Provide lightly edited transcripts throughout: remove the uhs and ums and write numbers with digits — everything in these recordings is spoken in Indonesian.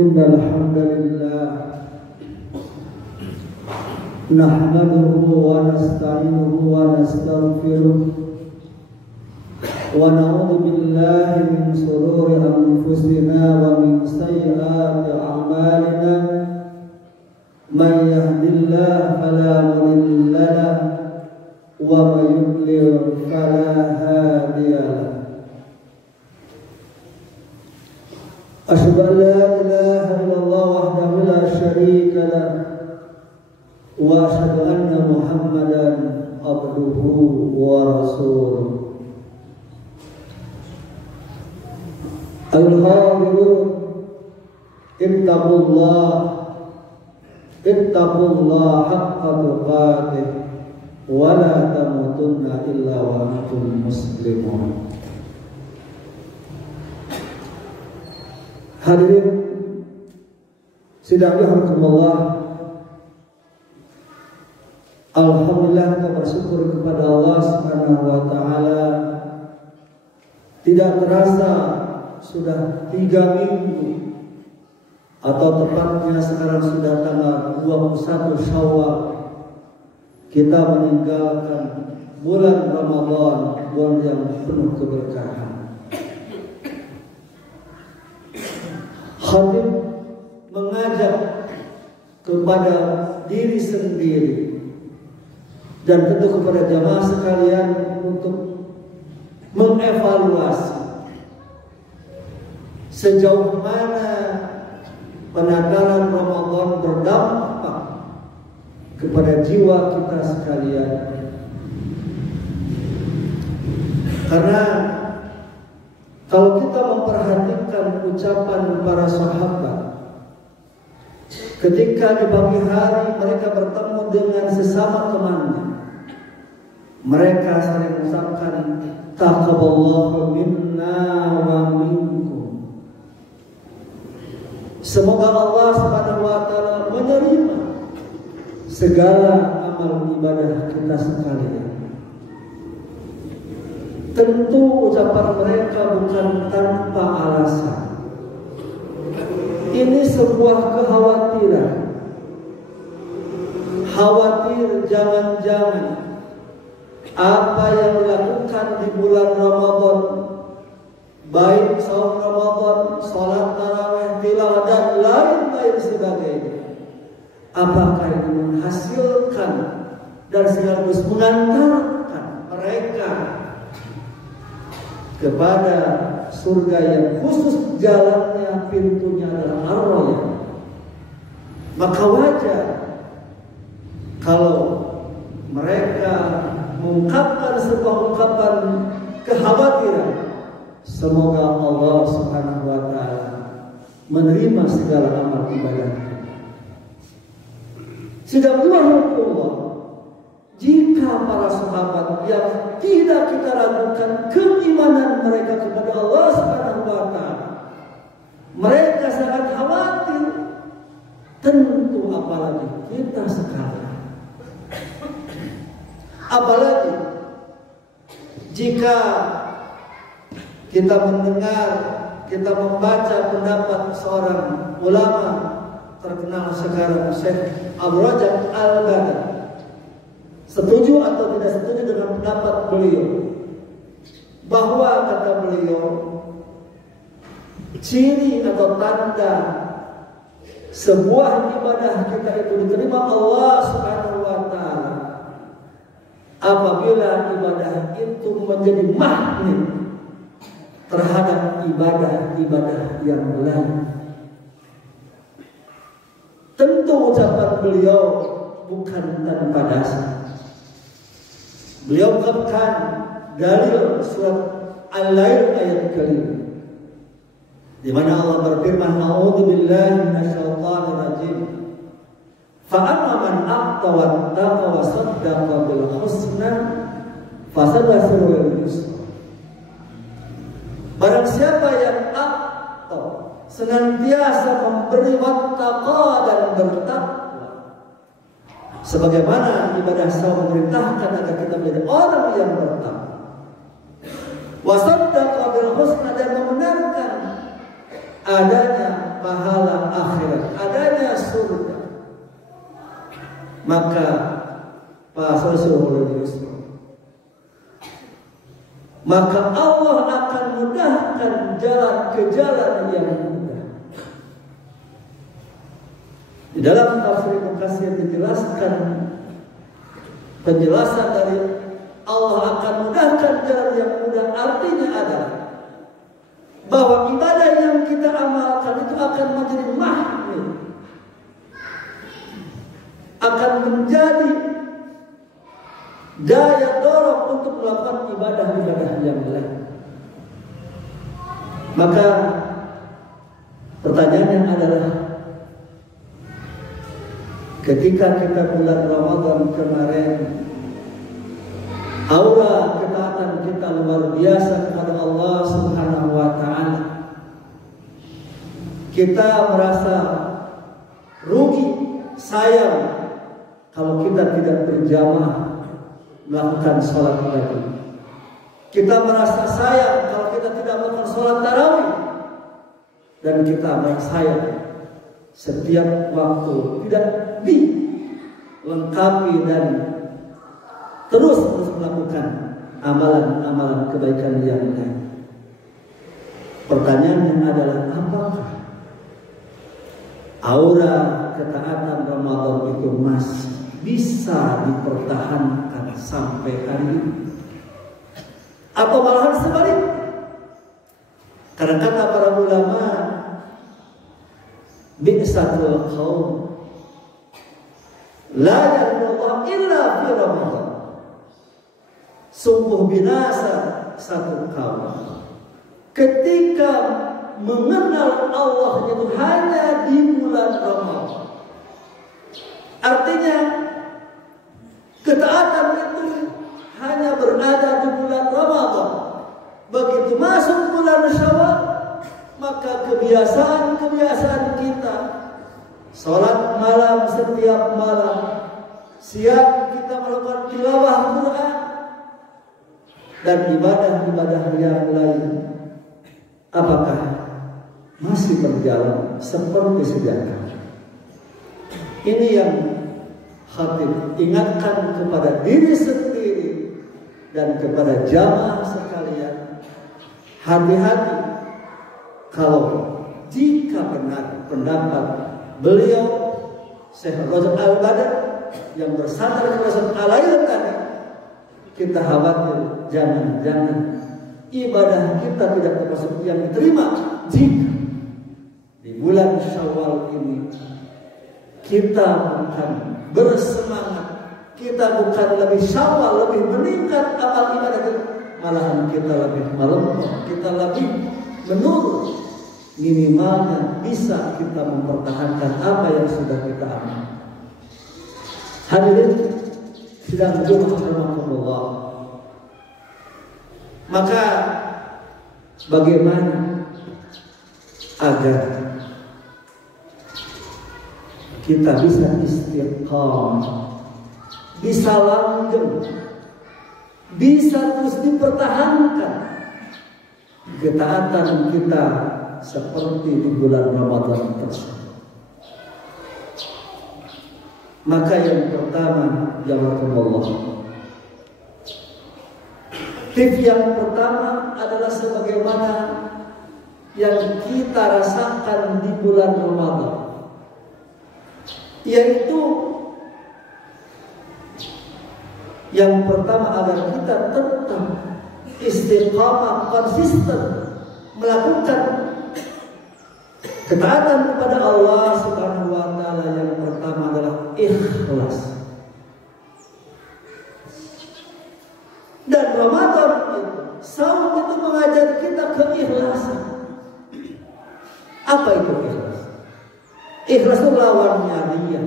Innal hamdalillah nahmaduhu wa nasta'inuhu wa nastaghfiruh wa na'udzu billahi min shururi anfusina wa min sayyiati a'malina man yahdihillahu fala mudilla lahu wa man yudlil fala hadiya lahu. Asyhadu an la ilaha illallah wahdahu la syarika lahu wa asyhadu anna Muhammadan abduhu wa rasuluh. Al-hadirun ittaqullah haqqa tuqatih wa la tamutunna illa wa antum muslimun. Hadirin sidang rahimakumullah, alhamdulillah kita bersyukur kepada Allah Subhanahu wa taala. Tidak terasa sudah 3 minggu atau tepatnya sekarang sudah tanggal 21 Syawal kita meninggalkan bulan Ramadan, bulan yang penuh keberkahan. Khatib mengajak kepada diri sendiri dan tentu kepada jamaah sekalian untuk mengevaluasi sejauh mana penataran Ramadan berdampak kepada jiwa kita sekalian. Karena kalau kita memperhatikan ucapan para sahabat ketika di pagi hari mereka bertemu dengan sesama temannya, mereka saling mengucapkan taqabbalallahu minna wa minkum. Semoga Allah Subhanahu wa taala menerima segala amal ibadah kita sekalian. Tentu ucapan mereka bukan tanpa alasan. Ini sebuah kekhawatiran. Khawatir jangan-jangan apa yang dilakukan di bulan Ramadan, baik saum Ramadan, salat tarawih, tilawah dan lain-lain sebagainya, apakah itu menghasilkan dan sekaligus mengantarkan mereka kepada surga yang khusus jalannya, pintunya adalah Ar-Rayyan. Maka wajar kalau mereka mengungkapkan sebuah ungkapan kekhawatiran, semoga Allah Subhanahu wa taala menerima segala amal ibadah. Sidang Allah, jika para sahabat yang tidak kita ragukan keimanan mereka kepada Allah Subhanahu wa taala, mereka sangat khawatir, tentu apalagi kita sekarang. Apalagi jika kita mendengar, kita membaca pendapat seorang ulama terkenal sekarang, Syekh Abu Rajab Al-Badali. Setuju atau tidak setuju dengan pendapat beliau bahwa, kata beliau, ciri atau tanda sebuah ibadah kita itu diterima Allah Subhanahu wa taala apabila ibadah itu menjadi magnet terhadap ibadah-ibadah yang lain. Tentu ucapan beliau bukan tanpa dasar. Beliau mengatakan dalil surat Al-Lail ayat kelima, di mana Allah berfirman, "A'udzubillahi minasyaitonir rajim. Fa amma man aqta wattaqa wa saddaqa bil husna fasabashirul yusra." Barang siapa yang aqta, senantiasa memberi, wattaqa dan bertakwa, sebagaimana ibadah saum memerintahkan agar kita menjadi orang yang bertakwa, wasaddaqa bil husna, dan membenarkan adanya pahala maka maka Allah akan mudahkan jalan ke jalan yang mudah. Di dalam tafsir Ibnu Katsir dijelaskan penjelasan dari Allah akan mudahkan jalan yang mudah, artinya adalah bahwa ibadah yang kita amalkan itu akan menjadi mahmud, akan menjadi daya dorong untuk melakukan ibadah-ibadah yang lain. Maka pertanyaannya adalah, ketika kita bulan Ramadan kemarin, aura ketaatan kita luar biasa kepada Allah Subhanahu wa Ta'ala, kita merasa rugi, sayang kalau kita tidak berjamaah melakukan sholat tadi. Kita merasa sayang kalau kita tidak melakukan sholat tarawih, dan kita merasa sayang setiap waktu tidak dilengkapi dan terus melakukan amalan-amalan kebaikan yang lain. Pertanyaannya adalah, apakah aura ketaatan Ramadan itu masih bisa dipertahankan sampai hari ini, atau malahan sebaliknya? Karena kata para ulama, bi'satul qaum la yarullah illa fi Ramadan. Sungguh binasa satu kaum ketika mengenal Allah itu hanya di bulan Ramadan. Artinya ketaatan itu hanya berada di bulan Ramadan. Begitu masuk bulan Syawal, maka kebiasaan-kebiasaan kita, sholat malam setiap malam, siang kita melakukan tilawah Quran, dan ibadah-ibadah yang lain, apakah masih berjalan seperti sedia kala? Ini yang khatib ingatkan kepada diri sendiri dan kepada jamaah sekalian. Hati-hati kalau jika benar pendapat beliau Syekh Rajab Al-Badr yang bersandar kepada Rasul Al-Air tadi, kita khawatir jangan-jangan ibadah kita tidak termasuk yang diterima jika di bulan Syawal ini kita bukan bersemangat, kita bukan lebih Syawal, lebih meningkat amal ibadah kita, malahan kita lebih melemah, kita lebih menurun. Minimalnya bisa kita mempertahankan apa yang sudah kita amal. Hadirin sidang Jumat rahimakumullah. Maka bagaimana agar kita bisa istiqamah, bisa langgeng, bisa terus dipertahankan ketaatan kita seperti di bulan Ramadan tersebut? Maka yang pertama, jazakumullah, tips yang pertama adalah sebagaimana yang kita rasakan di bulan Ramadan, yaitu yang pertama agar kita tetap istiqamah, konsisten melakukan ketaatan kepada Allah Subhanahu wa Ta'ala. Yang pertama adalah ikhlas. Dan Ramadan itu, saum itu mengajar kita keikhlasan. Apa itu ikhlas? Ikhlas itu lawannya riya.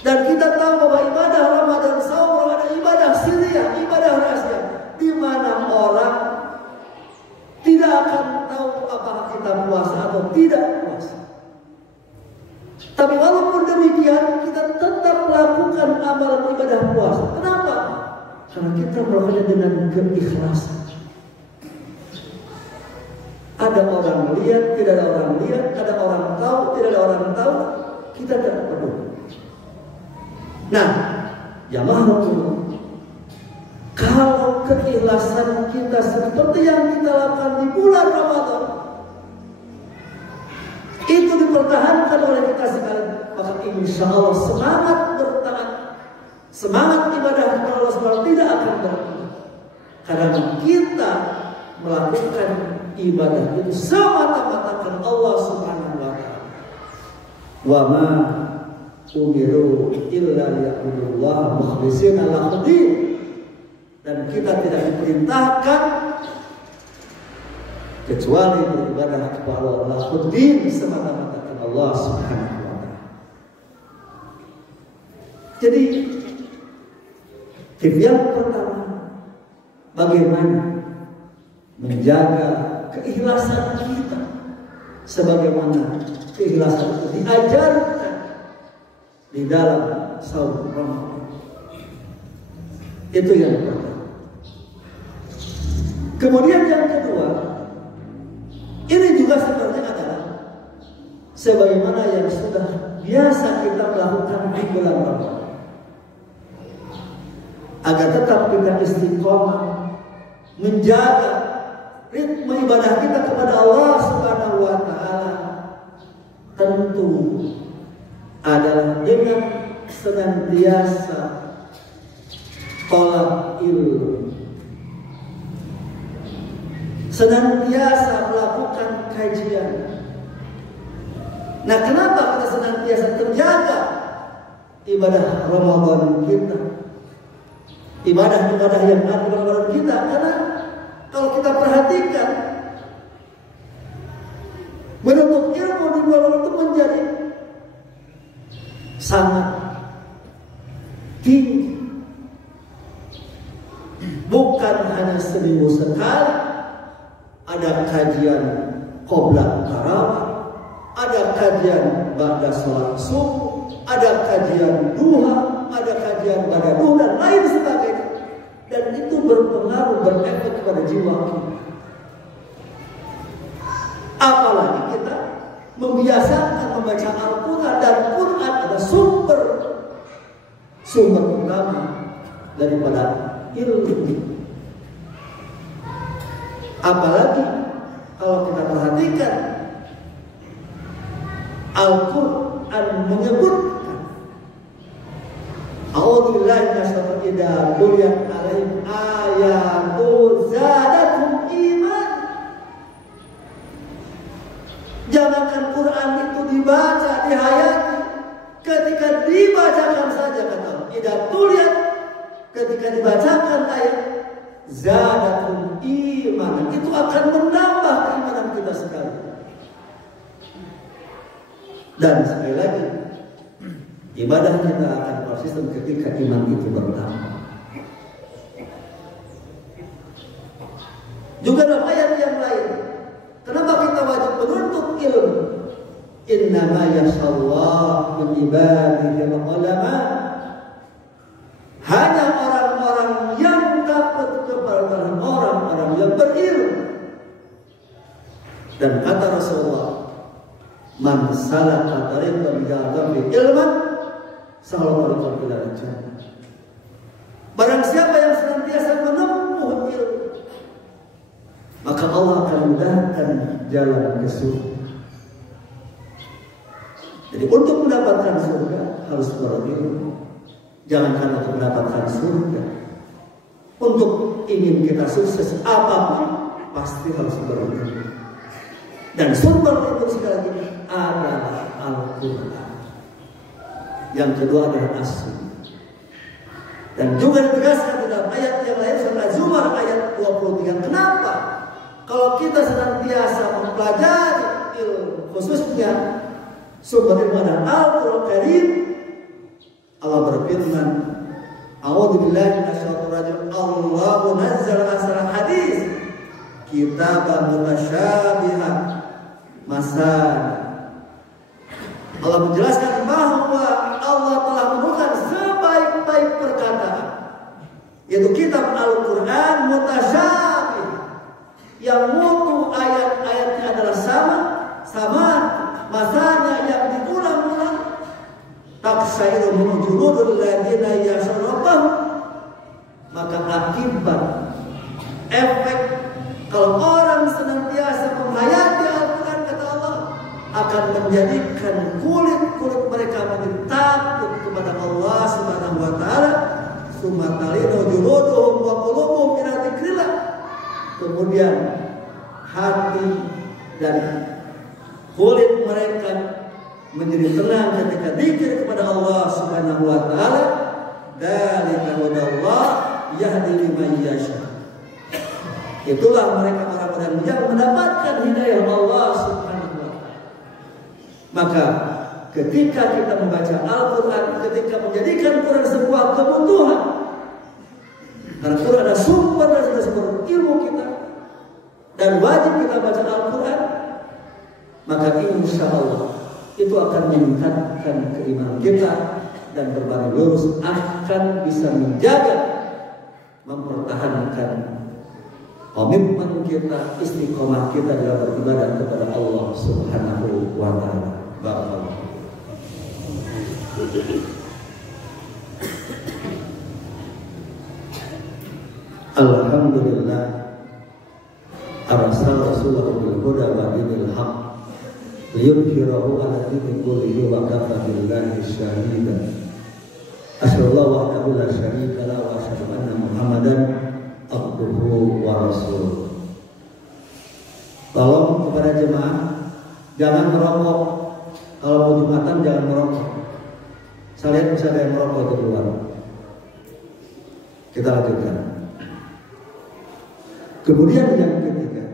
Dan kita tahu bahwa ibadah Ramadan, saum adalah ibadah sirriyah, ibadah rahasia, di mana orang tidak akan tahu apakah kita puasa atau tidak puasa. Tapi walaupun demikian, kita tetap melakukan amalan ibadah puasa. Kenapa? Karena kita melakukannya dengan keikhlasan. Ada orang lihat, tidak ada orang lihat, ada orang tahu, tidak ada orang tahu, kita tidak peduli. Nah, jamaah kalau keikhlasan kita seperti yang kita lakukan di bulan Ramadan itu dipertahankan oleh kita sekarang, maka insya Allah semangat bertahan, semangat ibadah kepada Allah SWT tidak akan berkurang. Karena kita melakukan ibadah itu semata-mata karena Allah Subhanahu wa Ta'ala. Wa ma umiru illa liya'budullaha mukhlishina lahu-d-din. Dan kita tidak diperintahkan kecuali beribadah kepada Allah lahu-d-din, semata-mata karena Allah Subhanahu wa Ta'ala. Jadi tips yang pertama, bagaimana menjaga keikhlasan kita, sebagaimana keikhlasan itu diajarkan di dalam saum Ramadan. Itu yang pertama. Kemudian yang kedua, ini juga sebenarnya adalah sebagaimana yang sudah biasa kita lakukan di bulan Ramadan, agar tetap kita istiqomah menjaga ritme ibadah kita kepada Allah Subhanahu wa Ta'ala, tentu adalah dengan senantiasa thalab ilmu, senantiasa melakukan kajian. Nah, kenapa kita senantiasa terjaga ibadah Ramadan kita, ibadah-ibadah yang ada di Ramadan kita? Karena kalau kita perhatikan, menuntut ilmu di bulan itu menjadi sangat tinggi. Bukan hanya seminggu sekali ada kajian qobla tarawih, ada kajian ba'da sholat subuh, ada kajian duha, ada kajian pada duha dan lain sebagainya. Dan itu berpengaruh, berefek kepada jiwa kita. Apalagi kita membiasakan membaca Al-Quran, dan Quran adalah sumber utama daripada ilmu. Apalagi kalau kita perhatikan, Al-Quran menyebutkan, a'udzubillahi minasyaitonir rajim, idza tuliyat alaihim ayatu zadatum iman. Jangankan Quran itu dibaca, dihayati, ketika dibacakan saja, kata idza tuliyat, ketika dibacakan ayat zadatum iman, itu akan menambah keimanan kita sekali. Dan sekali lagi, ibadah kita akan konsisten ketika iman itu bertambah. Juga dalam ayat yang lain, kenapa kita wajib menuntut ilmu? Innama yasyallahu min ibadihi ulama. Hanya orang-orang yang dapat kepada orang-orang yang berilmu. Dan kata Rasulullah, man salaka tariqan ya'lamu bi ilman salaka tariqan ila jannah. Barang siapa yang senantiasa menempuh ilmu, maka Allah akan mudahkan jalan ke surga. Jadi untuk mendapatkan surga harus berilmu. Jangankan untuk mendapatkan surga, untuk ingin kita sukses apapun pasti harus berilmu. Dan sumber ilmu sekali lagi adalah Al-Quran. Yang kedua adalah As-Sunnah. Dan juga ditegaskan dalam ayat yang lain, surah Az-Zumar ayat 23. Kenapa? Kalau kita senantiasa mempelajari ilmu, khususnya sumber ilmu adalah Al-Quran Karim, Allah berfirman, a'udzubillahi minasyaitonir rajim, Allahu nazzala ahsanal hadis kitaban mutasyabihan masana. Allah menjelaskan bahwa Allah telah menurunkan sebaik-baik perkataan, yaitu kitab Al-Quran mutasyabih, yang mutu ayat-ayatnya adalah sama, masanya yang diulang-ulang, as-sayru juludul ladzina yashrabahum, maka akibat efek kalau orang senantiasa menghayati Al-Quran kata Allah akan menjadikan kulit-kulit mereka menjadi takut kepada Allah Subhanahu wa taala. Sumatalinu juluduhum wa qulubuhum ila dzikrillah. Kemudian hati dan kulit mereka menjadi tenang ketika zikir kepada Allah Subhanahu wa taala. Dzalika hudallah yahdi liman yasha. Itulah mereka orang-orang yang mendapatkan hidayah Allah Subhanahu wa taala. Maka ketika kita membaca Al-Quran, ketika menjadikan Quran sebuah kebutuhan, karena Quran ada sumber dan sumber ilmu kita, dan wajib kita baca Al-Quran, maka insya Allah itu akan meningkatkan keimanan kita dan berbalik lurus akan bisa menjaga, mempertahankan komitmen kita, istiqomah kita dalam beribadah kepada Allah Subhanahu wa taala. Barakallahu. Alhamdulillah arsala rasulahu bil huda wa dinil haq liyudhhirahu 'ala dini kullihi wa kafa billahi shahidan. Asyhadu wahdahu la syarika lahu wa asyhadu anna Muhammadan abduhu wa rasuluh. Tolong kepada jemaah jangan merokok. Kalau mau Jumatan jangan merokok. Saya lihat bisa ada yang merokok di luar. Kita lanjutkan. Kemudian yang ketiga,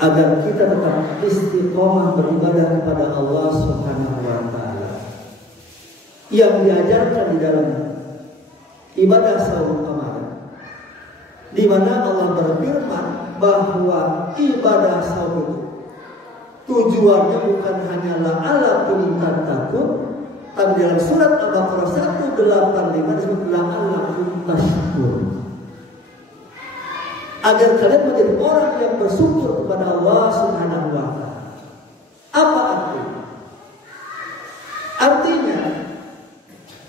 agar kita tetap istiqomah beribadah kepada Allah Subhanahu wa taala, yang diajarkan di dalam ibadah saum Ramadan, di mana Allah berfirman bahwa ibadah saum itu tujuannya bukan hanyalah ala perintah takut, tapi dalam surat Al-Baqarah 185 disebutlah ala perintah syukur. Agar kalian menjadi orang yang bersyukur kepada Allah Subhanahu wa taala. Apa artinya? Artinya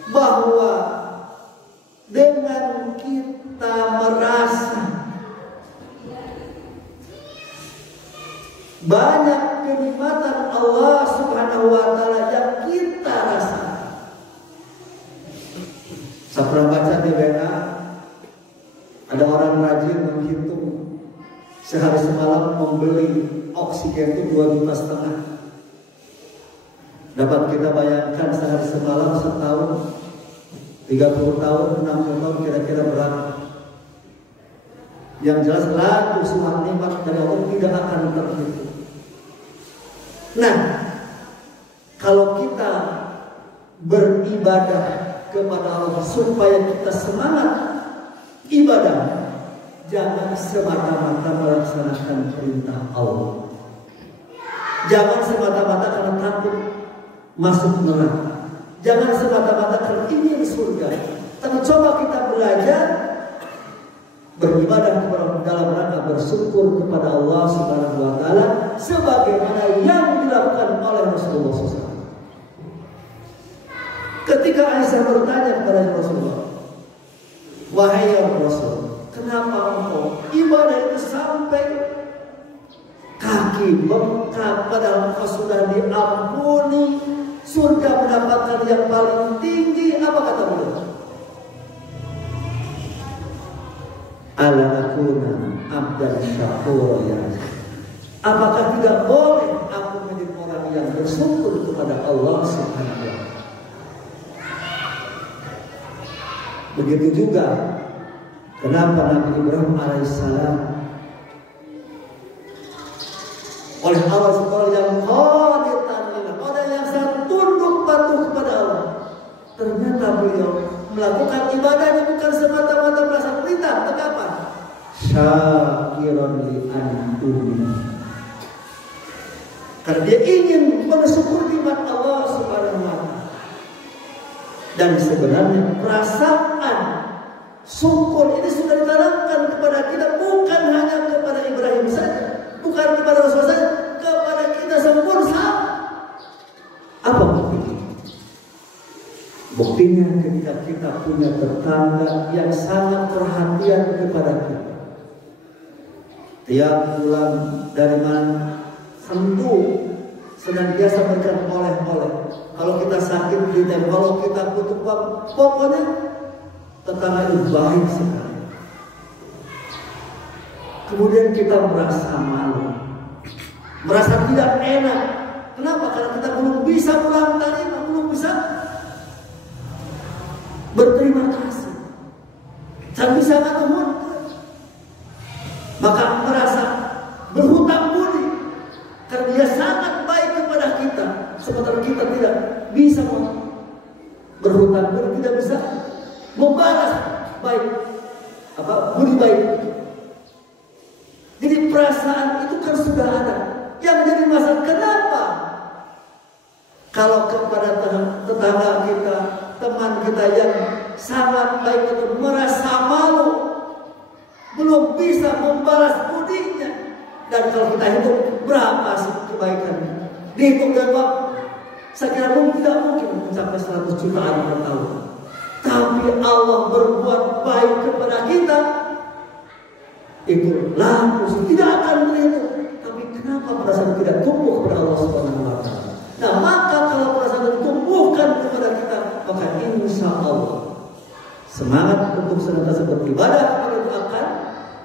bahwa dengan kita merasa banyak kenikmatan Allah Subhanahu wa taala yang kita rasa. Saya pernah baca di WA, ada orang rajin menghitung sehari semalam membeli oksigen itu 2,5 juta. Dapat kita bayangkan sehari semalam setahun 30 tahun, 60 tahun kira-kira berapa? Yang jelas laku semua nikmat dari Allah tidak akan terhitung. Nah, kalau kita beribadah kepada Allah supaya kita semangat ibadah, jangan semata-mata melaksanakan perintah Allah. Jangan semata-mata karena takut masuk neraka. Jangan semata-mata karena ingin surga. Tapi coba kita belajar beribadah kepada dalam rangka bersyukur kepada Allah Subhanahu wa taala sebagaimana yang dilakukan oleh Rasulullah SAW. Ketika Aisyah bertanya kepada Rasulullah, "Wahai ya Rasul, kenapa engkau ibadah itu sampai kaki bengkak padahal engkau sudah diampuni, surga mendapatkan yang paling tinggi?" Apa kata beliau? Ala akuna abdan syakura ya. Apakah tidak boleh aku menjadi orang yang bersyukur kepada Allah Subhanahu wa taala? Begitu juga kenapa Nabi Ibrahim alaihissalam oleh Allah sekolah yang qanitan lillah, orang yang sangat tunduk patuh kepada Allah, ternyata beliau melakukan ibadahnya bukan semata-mata melaksanakan perintah, tapi apa? Syakiran li an'umi. Karena dia ingin bersyukur nikmat Allah Subhanahu wa taala. Dan sebenarnya perasaan syukur ini sudah ditanamkan kepada kita, bukan hanya kepada Ibrahim saja, bukan kepada Rasulullah saja, kepada kita semua sama. Apa bukti? Buktinya ketika kita punya tetangga yang sangat perhatian kepada kita. Tiap bulan dari mana sembuh, senantiasa berikan oleh-oleh. Kalau kita sakit di kalau kita butuh uang, pokoknya tetangga itu baik sekali. Kemudian kita merasa malu, merasa tidak enak. Kenapa? Karena kita belum bisa pulang tadi, belum bisa berterima kasih. Tapi sangat umum, maka merasa berhutang budi karena dia sangat baik kepada kita, sementara kita tidak bisa berhutang budi, tidak bisa membalas baik budi baik. Jadi perasaan itu kan sudah ada. Yang jadi masalah kenapa? Kalau kepada tetangga kita, teman kita yang sangat baik itu merasa malu, belum bisa membalas budinya. Dan kalau kita hitung berapa sih kebaikannya, dihitung dan waktu, saya kira tidak mungkin mencapai 100 jutaan per tahun. Tapi Allah berbuat baik kepada kita, itu langsung tidak akan terhitung. Tapi kenapa perasaan tidak tumbuh kepada Allah Subhanahu wa Ta'ala? Nah, maka kalau perasaan ditumbuhkan kepada kita, maka insya Allah semangat untuk senantiasa beribadah kepada itu akan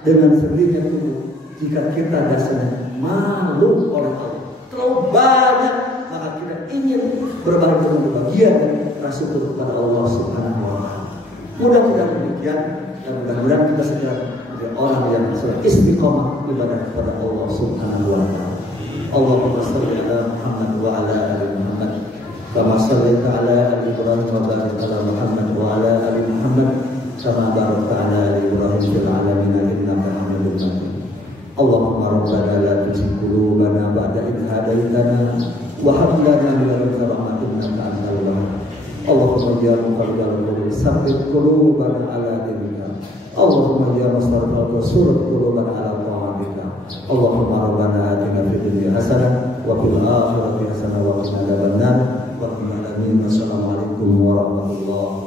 dengan sendirinya tumbuh. Jika kita dasarnya malu oleh Allah terlalu banyak, maka kita ingin berbagi dengan bagian dari rasa syukur kepada Allah Subhanahu wa Ta'ala. Mudah-mudahan demikian, dan mudah-mudahan kita segera menjadi orang yang sudah istiqomah ibadah kepada Allah Subhanahu wa Ta'ala. Allahumma shalli ala Muhammad wa ala ali Muhammad kama shallaita ala ali Ibrahim wa barik ala Muhammad wa ala ali Muhammad kama barakta ala ali Ibrahim fil alamin innaka Hamidum Majid. Allahumma rabbana la tuzigh qulubana ba'da idh hadaytana wa hab lana min ladunka rahmatan innaka antal wahhab. Allahumma ya muqallibal qulub tsabbit qulubana ala dinika. Allahumma ya musarrifal qulub qulubana ala ta'atika. Allahumma rabbana atina fid dunya hasanah wa fil akhirati hasanah wa qina adzabannar. Wa assalamu alaikum warahmatullahi